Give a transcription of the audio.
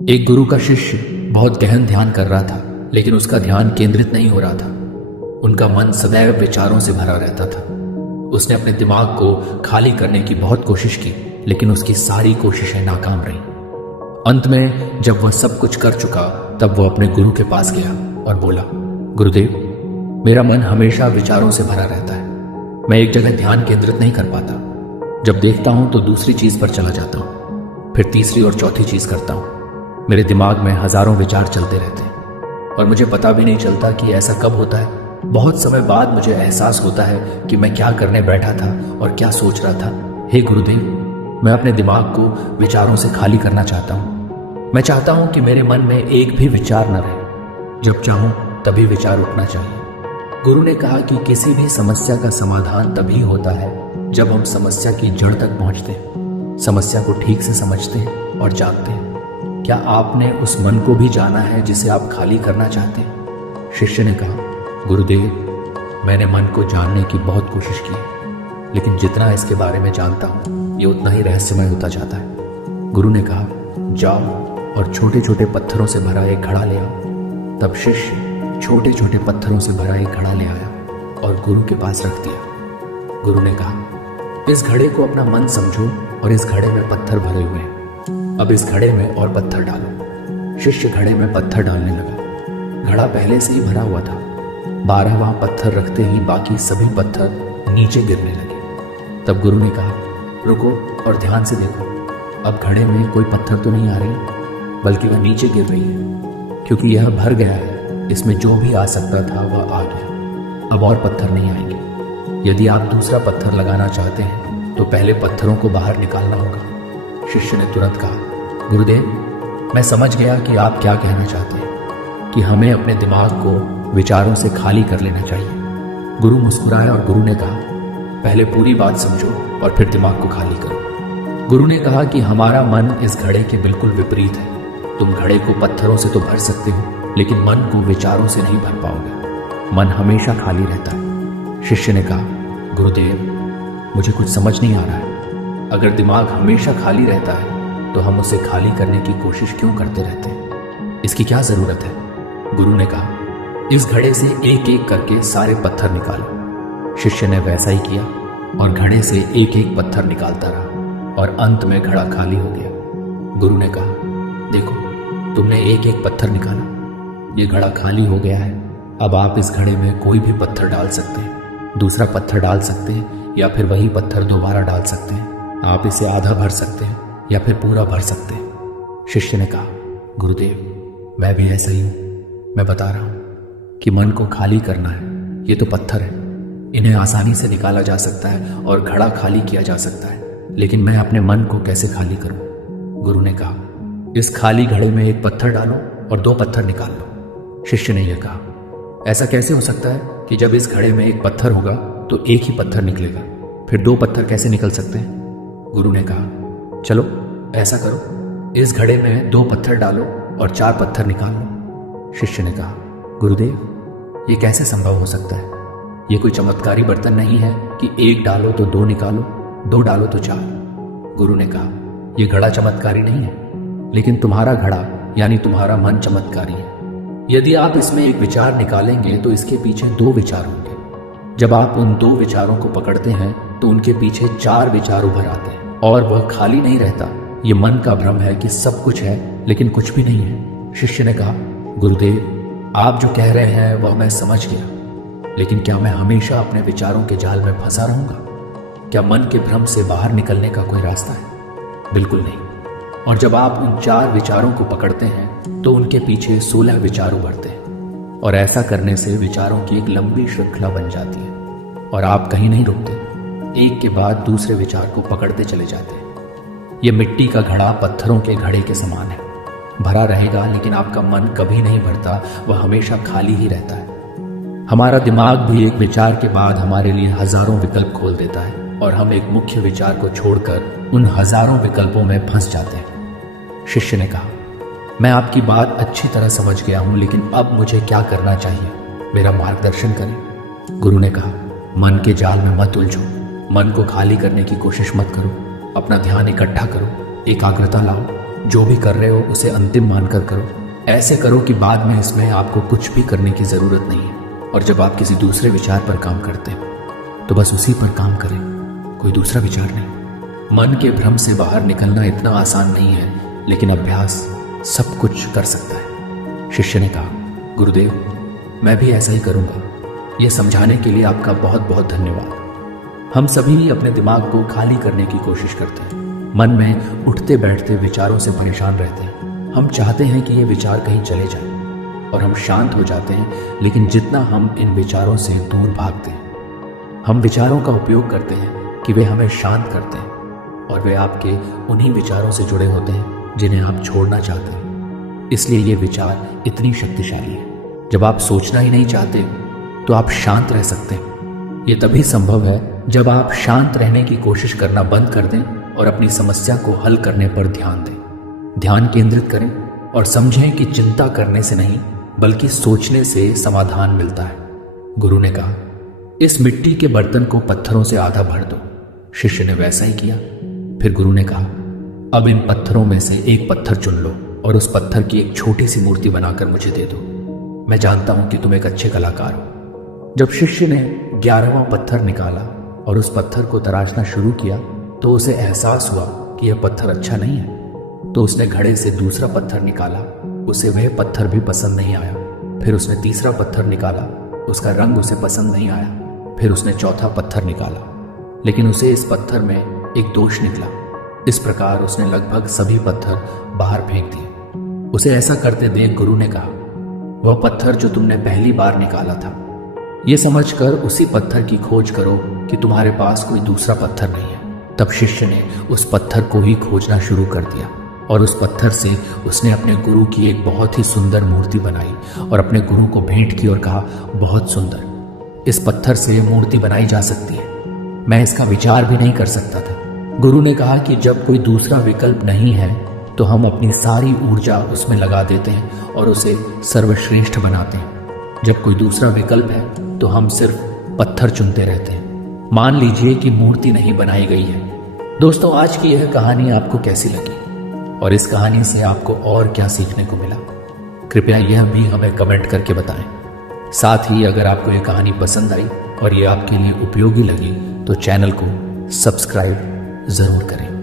एक गुरु का शिष्य बहुत गहन ध्यान कर रहा था, लेकिन उसका ध्यान केंद्रित नहीं हो रहा था। उनका मन सदैव विचारों से भरा रहता था। उसने अपने दिमाग को खाली करने की बहुत कोशिश की, लेकिन उसकी सारी कोशिशें नाकाम रहीं। अंत में जब वह सब कुछ कर चुका, तब वह अपने गुरु के पास गया और बोला, गुरुदेव, मेरा मन हमेशा विचारों से भरा रहता है। मैं एक जगह ध्यान केंद्रित नहीं कर पाता। जब देखता हूं तो दूसरी चीज पर चला जाता हूं, फिर तीसरी और चौथी चीज करता हूं। मेरे दिमाग में हजारों विचार चलते रहते हैं और मुझे पता भी नहीं चलता कि ऐसा कब होता है। बहुत समय बाद मुझे एहसास होता है कि मैं क्या करने बैठा था और क्या सोच रहा था। हे गुरुदेव, मैं अपने दिमाग को विचारों से खाली करना चाहता हूँ। मैं चाहता हूँ कि मेरे मन में एक भी विचार न रहे। जब चाहूँ तभी विचार उठना चाहिए। गुरु ने कहा कि किसी भी समस्या का समाधान तभी होता है जब हम समस्या की जड़ तक पहुंचते हैं, समस्या को ठीक से समझते हैं और जानते हैं। क्या आपने उस मन को भी जाना है जिसे आप खाली करना चाहते हैं? शिष्य ने कहा, गुरुदेव, मैंने मन को जानने की बहुत कोशिश की, लेकिन जितना इसके बारे में जानता हूँ ये उतना ही रहस्यमय होता जाता है। गुरु ने कहा, जाओ और छोटे छोटे पत्थरों से भरा एक घड़ा ले आओ। तब शिष्य छोटे छोटे पत्थरों से भरा एक घड़ा ले आया और गुरु के पास रख दिया। गुरु ने कहा, इस घड़े को अपना मन समझो और इस घड़े में पत्थर भरे हुए हैं। अब इस घड़े में और पत्थर डालो। शिष्य घड़े में पत्थर डालने लगा। घड़ा पहले से ही भरा हुआ था। 12वां पत्थर रखते ही बाकी सभी पत्थर नीचे गिरने लगे। तब गुरु ने कहा, रुको और ध्यान से देखो। अब घड़े में कोई पत्थर तो नहीं आ रही, बल्कि वह नीचे गिर रही है, क्योंकि यह भर गया है। इसमें जो भी आ सकता था वह आ गया। अब और पत्थर नहीं आएंगे। यदि आप दूसरा पत्थर लगाना चाहते हैं तो पहले पत्थरों को बाहर निकालना होगा। शिष्य ने तुरंत कहा, गुरुदेव, मैं समझ गया कि आप क्या कहना चाहते हैं, कि हमें अपने दिमाग को विचारों से खाली कर लेना चाहिए। गुरु मुस्कुराया और गुरु ने कहा, पहले पूरी बात समझो और फिर दिमाग को खाली करो। गुरु ने कहा कि हमारा मन इस घड़े के बिल्कुल विपरीत है। तुम घड़े को पत्थरों से तो भर सकते हो, लेकिन मन को विचारों से नहीं भर पाओगे। मन हमेशा खाली रहता है। शिष्य ने कहा, गुरुदेव, मुझे कुछ समझ नहीं आ रहा है। अगर दिमाग हमेशा खाली रहता है तो हम उसे खाली करने की कोशिश क्यों करते रहते हैं? इसकी क्या जरूरत है? गुरु ने कहा, इस घड़े से एक एक करके सारे पत्थर निकालो। शिष्य ने वैसा ही किया और घड़े से एक एक पत्थर निकालता रहा और अंत में घड़ा खाली हो गया। गुरु ने कहा, देखो, तुमने एक एक पत्थर निकाला, ये घड़ा खाली हो गया है। अब आप इस घड़े में कोई भी पत्थर डाल सकते हैं, दूसरा पत्थर डाल सकते हैं, या फिर वही पत्थर दोबारा डाल सकते हैं। आप इसे आधा भर सकते हैं या फिर पूरा भर सकते हैं। शिष्य ने कहा, गुरुदेव, मैं भी ऐसा ही हूं। मैं बता रहा हूं कि मन को खाली करना है। ये तो पत्थर है, इन्हें आसानी से निकाला जा सकता है और घड़ा खाली किया जा सकता है, लेकिन मैं अपने मन को कैसे खाली करूं? गुरु ने कहा, इस खाली घड़े में एक पत्थर डालो और 2 पत्थर निकाल लो। शिष्य ने यह कहा, ऐसा कैसे हो सकता है कि जब इस घड़े में एक पत्थर होगा तो एक ही पत्थर निकलेगा, फिर 2 पत्थर कैसे निकल सकते हैं? गुरु ने कहा, चलो ऐसा करो, इस घड़े में 2 पत्थर डालो और 4 पत्थर निकाल लो। शिष्य ने कहा, गुरुदेव, ये कैसे संभव हो सकता है? ये कोई चमत्कारी बर्तन नहीं है कि 1 डालो तो 2 निकालो, 2 डालो तो 4। गुरु ने कहा, यह घड़ा चमत्कारी नहीं है, लेकिन तुम्हारा घड़ा यानी तुम्हारा मन चमत्कारी है। यदि आप इसमें एक विचार निकालेंगे तो इसके पीछे 2 विचार होंगे। जब आप उन 2 विचारों को पकड़ते हैं तो उनके पीछे 4 विचार उभर आते हैं और वह खाली नहीं रहता। ये मन का भ्रम है कि सब कुछ है लेकिन कुछ भी नहीं है। शिष्य ने कहा, गुरुदेव, आप जो कह रहे हैं वह मैं समझ गया, लेकिन क्या मैं हमेशा अपने विचारों के जाल में फंसा रहूंगा? क्या मन के भ्रम से बाहर निकलने का कोई रास्ता है? बिल्कुल नहीं। और जब आप उन 4 विचारों को पकड़ते हैं तो उनके पीछे 16 विचार उभरते हैं और ऐसा करने से विचारों की एक लंबी श्रृंखला बन जाती है और आप कहीं नहीं रुकते, एक के बाद दूसरे विचार को पकड़ते चले जाते हैं। यह मिट्टी का घड़ा पत्थरों के घड़े के समान है, भरा रहेगा, लेकिन आपका मन कभी नहीं भरता, वह हमेशा खाली ही रहता है। हमारा दिमाग भी एक विचार के बाद हमारे लिए हजारों विकल्प खोल देता है और हम एक मुख्य विचार को छोड़कर उन हजारों विकल्पों में फंस जाते हैं। शिष्य ने कहा, मैं आपकी बात अच्छी तरह समझ गया हूं, लेकिन अब मुझे क्या करना चाहिए? मेरा मार्गदर्शन करें। गुरु ने कहा, मन के जाल में मत उलझो, मन को खाली करने की कोशिश मत करो, अपना ध्यान इकट्ठा करो, एकाग्रता लाओ जो भी कर रहे हो उसे अंतिम मानकर करो। ऐसे करो कि बाद में इसमें आपको कुछ भी करने की जरूरत नहीं है। और जब आप किसी दूसरे विचार पर काम करते हैं तो बस उसी पर काम करें, कोई दूसरा विचार नहीं। मन के भ्रम से बाहर निकलना इतना आसान नहीं है, लेकिन अभ्यास सब कुछ कर सकता है। शिष्य ने कहा, गुरुदेव, मैं भी ऐसा ही करूंगा। यह समझाने के लिए आपका बहुत बहुत धन्यवाद। हम सभी अपने दिमाग को खाली करने की कोशिश करते हैं। मन में उठते बैठते विचारों से परेशान रहते हैं। हम चाहते हैं कि ये विचार कहीं चले जाएं और हम शांत हो जाते हैं, लेकिन जितना हम इन विचारों से दूर भागते हैं, हम विचारों का उपयोग करते हैं कि वे हमें शांत करते हैं और वे आपके उन्हीं विचारों से जुड़े होते हैं जिन्हें आप छोड़ना चाहते हैं। इसलिए ये विचार इतनी शक्तिशाली है। जब आप सोचना ही नहीं चाहते तो आप शांत रह सकते हैं। ये तभी संभव है जब आप शांत रहने की कोशिश करना बंद कर दें और अपनी समस्या को हल करने पर ध्यान दें। ध्यान केंद्रित करें और समझें कि चिंता करने से नहीं बल्कि सोचने से समाधान मिलता है। गुरु ने कहा, इस मिट्टी के बर्तन को पत्थरों से आधा भर दो। शिष्य ने वैसा ही किया। फिर गुरु ने कहा, अब इन पत्थरों में से एक पत्थर चुन लो और उस पत्थर की एक छोटी सी मूर्ति बनाकर मुझे दे दो। मैं जानता हूं कि तुम एक अच्छे कलाकार हो। जब शिष्य ने 11वां पत्थर निकाला और उस पत्थर को तराशना शुरू किया तो उसे एहसास हुआ कि यह पत्थर अच्छा नहीं है। तो उसने घड़े से दूसरा पत्थर निकाला। उसे वह पत्थर भी पसंद नहीं आया। फिर उसने तीसरा पत्थर निकाला। उसका रंग उसे पसंद नहीं आया। फिर उसने चौथा पत्थर निकाला, लेकिन उसे इस पत्थर में एक दोष निकला। इस प्रकार उसने लगभग सभी पत्थर बाहर फेंक दिए। उसे ऐसा करते देख गुरु ने कहा, वह पत्थर जो तुमने पहली बार निकाला था, यह समझकर उसी पत्थर की खोज करो कि तुम्हारे पास कोई दूसरा पत्थर नहीं है। तब शिष्य ने उस पत्थर को ही खोजना शुरू कर दिया और उस पत्थर से उसने अपने गुरु की एक बहुत ही सुंदर मूर्ति बनाई और अपने गुरु को भेंट की और कहा, बहुत सुंदर, इस पत्थर से यह मूर्ति बनाई जा सकती है। मैं इसका विचार भी नहीं कर सकता था। गुरु ने कहा कि जब कोई दूसरा विकल्प नहीं है तो हम अपनी सारी ऊर्जा उसमें लगा देते हैं और उसे सर्वश्रेष्ठ बनाते हैं। जब कोई दूसरा विकल्प है तो हम सिर्फ पत्थर चुनते रहते हैं। मान लीजिए कि मूर्ति नहीं बनाई गई है। दोस्तों, आज की यह कहानी आपको कैसी लगी और इस कहानी से आपको और क्या सीखने को मिला? कृपया यह भी हमें कमेंट करके बताएं। साथ ही अगर आपको यह कहानी पसंद आई और ये आपके लिए उपयोगी लगी तो चैनल को सब्सक्राइब जरूर करें।